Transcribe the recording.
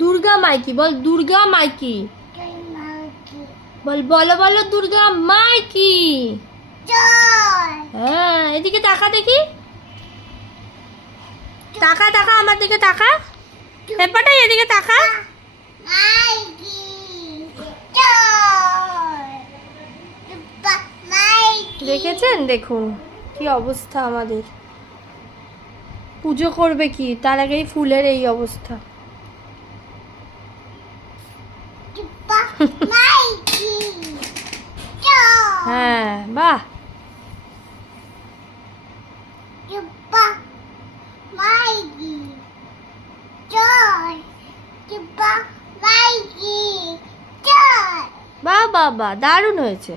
দুর্গা মাইকি বল, দুর্গা মাইকি বল, বলো বলো দুর্গা মাইকি। হ্যাঁ, এদিকে তাকা দেখি, তাকা তাকা আমার দিকে তাকা, ব্যাপারটাই এদিকে তাকা। দেখেছেন, দেখুন কি অবস্থা আমাদের। পুজো করবে কি তার আগেই ফুলের এই অবস্থা। হ্যাঁ, বাহ। বাহ বাহ বাহ, দারুণ হয়েছে।